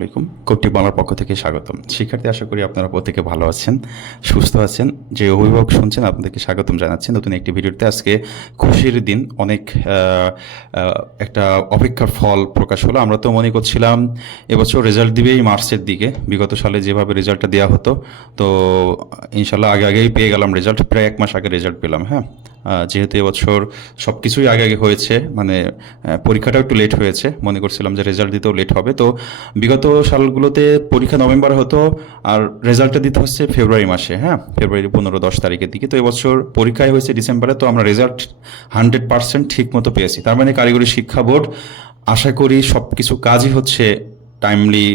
আলাইকুম। কোটি বাংলার পক্ষ থেকে স্বাগতম। শিক্ষার্থী, আশা করি আপনারা প্রত্যেকে ভালো আছেন, সুস্থ আছেন। যে অভিভাবক শুনছেন, আপনাদেরকে স্বাগতম জানাচ্ছি নতুন একটি ভিডিওতে। আজকে খুশির দিন, অনেক একটা অপেক্ষার ফল প্রকাশ হলো। আমরা তো মনে করছিলাম, এবছর রেজাল্ট দিবেই মার্চের দিকে। বিগত সালে যেভাবে রেজাল্টটা দেওয়া হতো, তো ইনশাল্লাহ আগে আগেই পেয়ে গেলাম রেজাল্ট প্রায় এক মাস আগে রেজাল্ট পেলাম হ্যাঁ? যেহেতু এবছর সব কিছুই আগে আগে হয়েছে মানে পরীক্ষাটাও একটু লেট হয়েছে। মনে করছিলাম যে রেজাল্ট দিতেও লেট হবে। তো বিগত সালগুলোতে পরীক্ষা নভেম্বর হতো আর রেজাল্টটা দিতে হচ্ছে ফেব্রুয়ারি মাসে হ্যাঁ? ফেব্রুয়ারি পনেরো, দশ তারিখের দিকে। তো এবছর পরীক্ষায় হয়েছে ডিসেম্বরে, তো আমরা রেজাল্ট হান্ড্রেড পার্সেন্ট ঠিক মতো পেয়েছি। তার মানে কারিগরি শিক্ষা বোর্ড, আশা করি সব কিছু কাজই হচ্ছে টাইমলি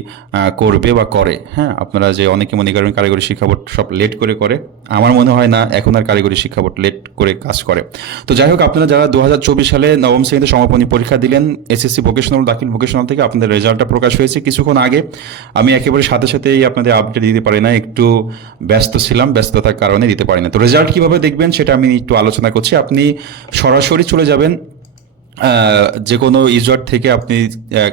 করবে বা করে হ্যাঁ? আপনারা যে অনেকে মনে করেন কারিগরি শিক্ষা বোর্ড সব লেট করে করে, আমার মনে হয় না এখন আর কারিগরি শিক্ষা বোর্ড লেট করে কাজ করে। তো যাই হোক, আপনারা যারা দু হাজার চব্বিশ সালে নবম শ্রেণীতে সমাপনী পরীক্ষা দিলেন, এসএসসি ভোকেশনাল দাখিল ভোকেশনাল থেকে আপনাদের রেজাল্টটা প্রকাশ হয়েছে কিছুক্ষণ আগে। আমি একেবারে সাথে সাথেই আপনাদের আপডেট দিতে পারি না, একটু ব্যস্ত ছিলাম, ব্যস্ততার কারণে দিতে পারি না। তো রেজাল্ট কীভাবে দেখবেন সেটা আমি একটু আলোচনা করছি। আপনি সরাসরি চলে যাবেন যে কোনো ইজট থেকে আপনি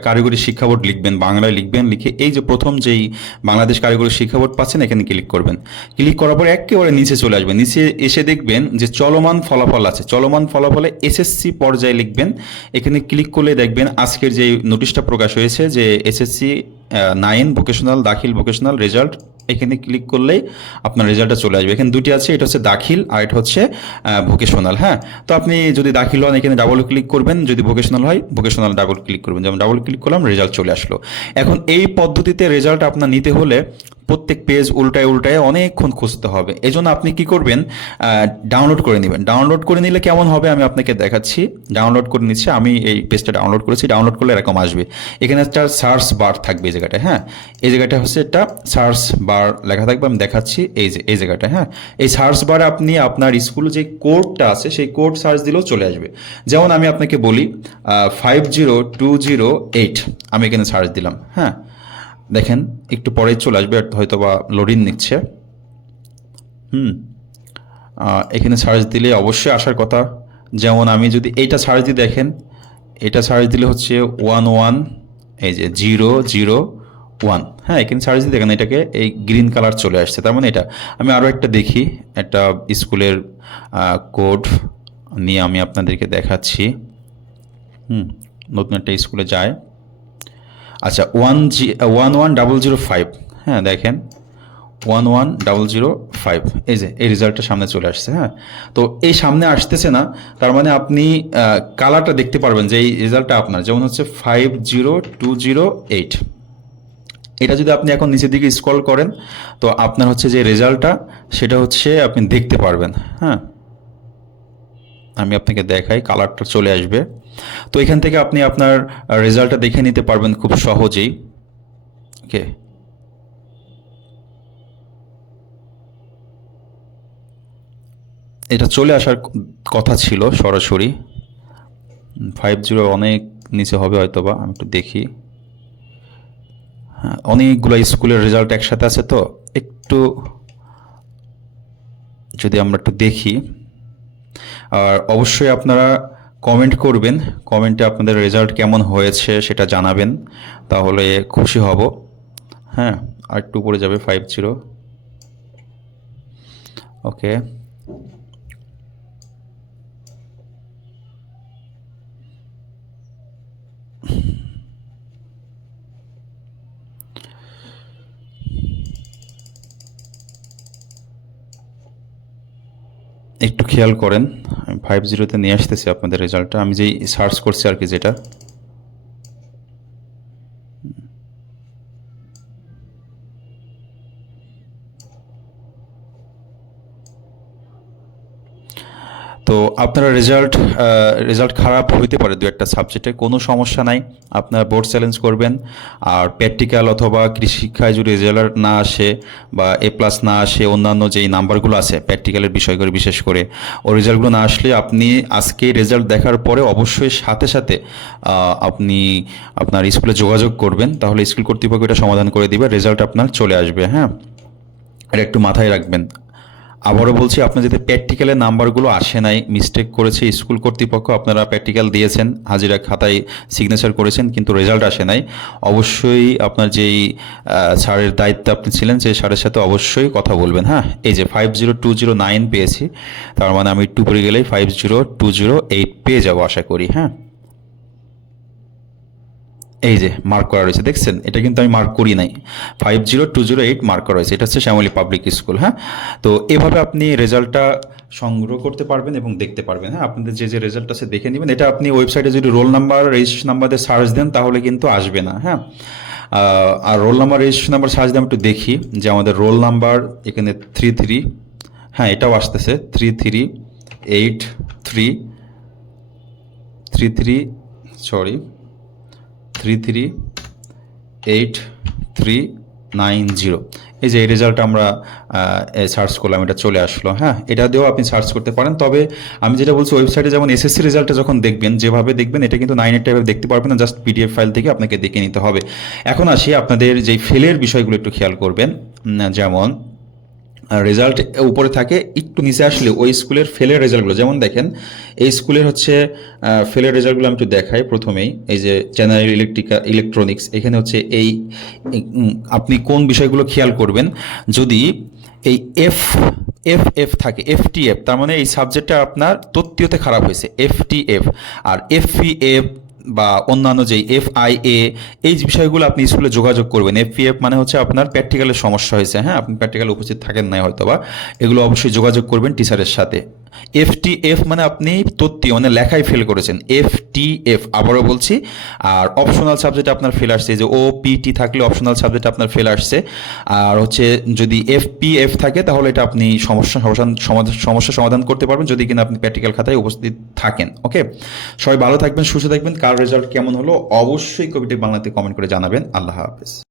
কারিগরি শিক্ষা বোর্ড লিখবেন, বাংলায় লিখবেন, লিখে এই যে প্রথম যেই বাংলাদেশ কারিগরি শিক্ষা বোর্ড পাচ্ছেন, এখানে ক্লিক করবেন। ক্লিক করার পর একেবারে নিচে চলে আসবেন। নিচে এসে দেখবেন যে চলমান ফলাফল আছে। চলমান ফলাফলে এসএসসি পর্যায়ে লিখবেন। এখানে ক্লিক করলে দেখবেন আজকের যে নোটিশটা প্রকাশ হয়েছে যে এসএসসি নাইন ভোকেশনাল, দাখিল ভোকেশনাল, রেজাল্ট এখানে ক্লিক করলেই আপনার রেজাল্টটা চলে আসবে। এখানে দুটি আছে, এটা হচ্ছে দাখিল আর এটা হচ্ছে ভোকেশনাল হ্যাঁ? তো আপনি যদি দাখিল হন, এখানে ডাবল ক্লিক করবেন। যদি ভোকেশনাল হয় ভোকেশনাল ডাবল ক্লিক করবেন। যেমন ডাবল ক্লিক করলাম রেজাল্ট চলে আসলো। এখন এই পদ্ধতিতে রেজাল্ট আপনার নিতে হলে প্রত্যেক পেজ উল্টায় উল্টায় অনেকক্ষণ খুঁজতে হবে। এই জন্য আপনি কি করবেন ডাউনলোড করে নেবেন। ডাউনলোড করে নিলে কেমন হবে আমি আপনাকে দেখাচ্ছি। ডাউনলোড করে নিচ্ছি, আমি এই পেজটা ডাউনলোড করেছি। ডাউনলোড করলে এরকম আসবে। এখানে একটা সার্চ বার থাকবে এই জায়গাটা হ্যাঁ? এই জায়গাটা হচ্ছে একটা সার্চ বার লেখা থাকবে, আমি দেখাচ্ছি এই যে, এই জায়গাটা হ্যাঁ? এই সার্চ বারে আপনি আপনার স্কুল যে কোডটা আছে, সেই কোড সার্চ দিলেও চলে আসবে। যেমন আমি আপনাকে বলি five zero two zero eight আমি এখানে সার্চ দিলাম হ্যাঁ? দেখেন, একটু পরে চলে আসবে হয়তো বা লোডিং নিচ্ছে। হুম এখানে সার্চ দিলে অবশ্যই আসার কথা। যেমন আমি যদি এইটা সার্চ দিয়ে দেখেন, এটা সার্চ দিলে হচ্ছে ওয়ান ওয়ান এই যে জিরো জিরো ওয়ান হ্যাঁ এখানে সার্চ দিয়ে দেখেন এটাকে, এই গ্রিন কালার চলে আসছে, তার মানে এটা। আমি আরও একটা দেখি, একটা স্কুলের কোড নিয়ে আমি আপনাদেরকে দেখাচ্ছি। হুম, নতুন একটা স্কুলে যায়। আচ্ছা one G one one double zero five হ্যাঁ দেখেন। One one double zero five এই যে, এই রেজাল্টটা সামনে চলে আসছে হ্যাঁ। তো এই সামনে আসতেছে না, তার মানে আপনি কালারটা দেখতে পারবেন যে এই রেজাল্টটা আপনার। যেমন হচ্ছে five zero two zero eight এটা যদি আপনি এখন নিচের দিকে স্ক্রল করেন, তো আপনার হচ্ছে যে রেজাল্টটা সেটা হচ্ছে আপনি দেখতে পারবেন হ্যাঁ। আমি আপনাকে দেখাই কালারটা চলে আসবে। তো এখান থেকে আপনি আপনার রেজাল্টটা দেখে নিতে পারবেন খুব সহজেই। ওকে এটা চলে আসার কথা ছিল সরাসরি। ফাইভ জিরো অনেক নিচে হবে হয়তো বা আমি একটু দেখি। হ্যাঁ অনেকগুলো স্কুলের রেজাল্ট একসাথে আছে তো, একটু যদি আমরা একটু দেখি। আর অবশ্যই আপনারা কমেন্ট করবেন কমেন্টে আপনাদের রেজাল্ট কেমন হয়েছে সেটা জানাবেন, তাহলে খুশি হব। হ্যাঁ আর একটু উপরে যাবে ফাইভ জিরো ওকে একটু খেয়াল করেন। ফাইভ জিরোতে নিয়ে আসতেছি আপনাদের রেজাল্টটা আমি যেই সার্চ করছি আর কি যেটা তো আপনারা রেজাল্ট রেজাল্ট খারাপ হইতে পারে দু একটা সাবজেক্টে কোনো সমস্যা নাই। আপনারা বোর্ড চ্যালেঞ্জ করবেন। আর প্র্যাকটিক্যাল অথবা কৃষি শিক্ষায় যদি রেজাল্ট না আসে বা এ প্লাস না আসে, অন্যান্য যেই নাম্বারগুলো আছে প্র্যাকটিক্যালের বিষয়গুলো বিশেষ করে ও রেজাল্টগুলো না আসলে আপনি আজকে রেজাল্ট দেখার পরে অবশ্যই সাথে সাথে আপনি আপনার স্কুলে যোগাযোগ করবেন। তাহলে স্কুল কর্তৃপক্ষ এটা সমাধান করে দিবে। রেজাল্ট আপনার চলে আসবে হ্যাঁ? এটা একটু মাথায় রাখবেন। আবারও বলছি আপনার যদি প্র্যাকটিক্যালের নাম্বারগুলো আসে নাই। মিস্টেক করেছে স্কুল কর্তৃপক্ষ, আপনারা প্র্যাকটিক্যাল দিয়েছেন, হাজিরা খাতায় সিগনেচার করেছেন, কিন্তু রেজাল্ট আসে নাই। অবশ্যই আপনার যেই স্যারের দায়িত্বে আপনি ছিলেন, সেই স্যারের সাথে অবশ্যই কথা বলবেন হ্যাঁ? এই যে five zero two zero nine পেয়েছি, তার মানে আমি একটু পরে গেলেই five zero two zero eight পেয়ে যাব, আশা করি হ্যাঁ? এই যে মার্ক করা রয়েছে, দেখছেন? এটা কিন্তু আমি মার্ক করি নাই। Five zero two zero eight mark করা রয়েছে। এটা হচ্ছে শ্যামলী পাবলিক স্কুল হ্যাঁ? তো এভাবে আপনি রেজাল্টটা সংগ্রহ করতে পারবেন এবং দেখতে পারবেন হ্যাঁ? আপনাদের যে যে রেজাল্ট আছে দেখে নেবেন। এটা আপনি ওয়েবসাইটে যদি রোল নাম্বার রেজিস্ট্রেশন নাম্বার দিয়ে সার্চ দেন, তাহলে কিন্তু আসবে না হ্যাঁ? আর roll number registration number search দিয়ে একটু দেখি যে আমাদের রোল নাম্বার এখানে থ্রি থ্রি হ্যাঁ এটাও আসতেছে। Three three eight three three three sorry three three eight three nine zero এই যে এই রেজাল্ট আমরা সার্চ করলাম, এটা চলে আসলো হ্যাঁ? এটা দিয়েও আপনি সার্চ করতে পারেন, তবে আমি যেটা বলছি ওয়েবসাইটে যেমন এসএসসি রেজাল্টটা যখন দেখবেন, যেভাবে দেখবেন, এটা কিন্তু নাইনের টাইপের দেখতে পারবেন না জাস্ট পিডিএফ ফাইল থেকে আপনাকে দেখে নিতে হবে। এখন আসি আপনাদের যেই ফেলের বিষয়গুলো একটু খেয়াল করবেন যেমন রেজাল্ট উপরে থাকে, একটু নিচে আসলে ওই স্কুলের ফেলের রেজাল্টগুলো যেমন দেখেন, এই স্কুলের হচ্ছে ফেলের রেজাল্টগুলো আমি একটু দেখাই প্রথমেই। এই যে জেনারেল ইলেকট্রিকা ইলেকট্রনিক্স এখানে হচ্ছে এই আপনি কোন বিষয়গুলো খেয়াল করবেন, যদি এই এফ এফ এফ থাকে এফ টি এফ তার মানে এই সাবজেক্টটা আপনার তত্ত্বীয়তে খারাপ হয়েছে এফ টি এফ আর এফ পি এফ বা অন্যান্য যেই এফ আই এ এই বিষয়গুলো আপনি স্কুলে যোগাযোগ করবেন এফ পি এফ মানে হচ্ছে আপনার প্র্যাকটিক্যালের সমস্যা হয়েছে হ্যাঁ? আপনি প্র্যাকটিক্যালে উপস্থিত থাকেন নাই হয়তো বা এগুলো অবশ্যই যোগাযোগ করবেন টিচারের সাথে। এফ টি এফ মানে আপনি তত্ত্বীয় মানে লেখায় ফেল করেছেন। এফ টি এফ আবারও বলছি। আর অপশনাল সাবজেক্ট আপনার ফেল আসছে। যে ও পি টি থাকলে অপশনাল সাবজেক্ট আপনার ফেল আসছে। আর হচ্ছে যদি এফ পি এফ থাকে, তাহলে এটা আপনি সমস্যা সমাধান সমস্যা সমাধান করতে পারবেন যদি কিনা আপনি প্র্যাকটিক্যাল খাতায় উপস্থিত থাকেন। ওকে সবাই ভালো থাকবেন, সুস্থ থাকবেন। কার রেজাল্ট কেমন হলো? অবশ্যই কবিটি বাংলাতে কমেন্ট করে জানাবেন। আল্লাহ হাফেজ।